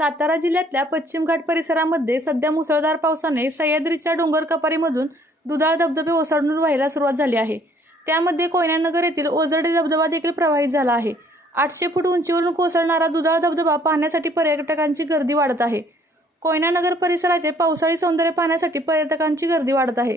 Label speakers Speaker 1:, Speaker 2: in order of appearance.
Speaker 1: सातारा जिल्ह्यातल्या पश्चिम घाट परिसरामध्ये सध्या मुसळधार पावसाने सह्याद्रीच्या डोंगर कपारीमधून दुधाळ धबधबे ओसंडून व्हायला सुरुवात झाली आहे. त्यामध्ये कोयनानगर येथील ओझरडे धबधबा देखील प्रवाहित झाला आहे. आठशे फूट उंचीवरून कोसळणारा दुधाळ धबधबा पाहण्यासाठी पर्यटकांची गर्दी वाढत आहे. कोयनानगर परिसराचे पावसाळी सौंदर्य पाहण्यासाठी पर्यटकांची गर्दी वाढत आहे.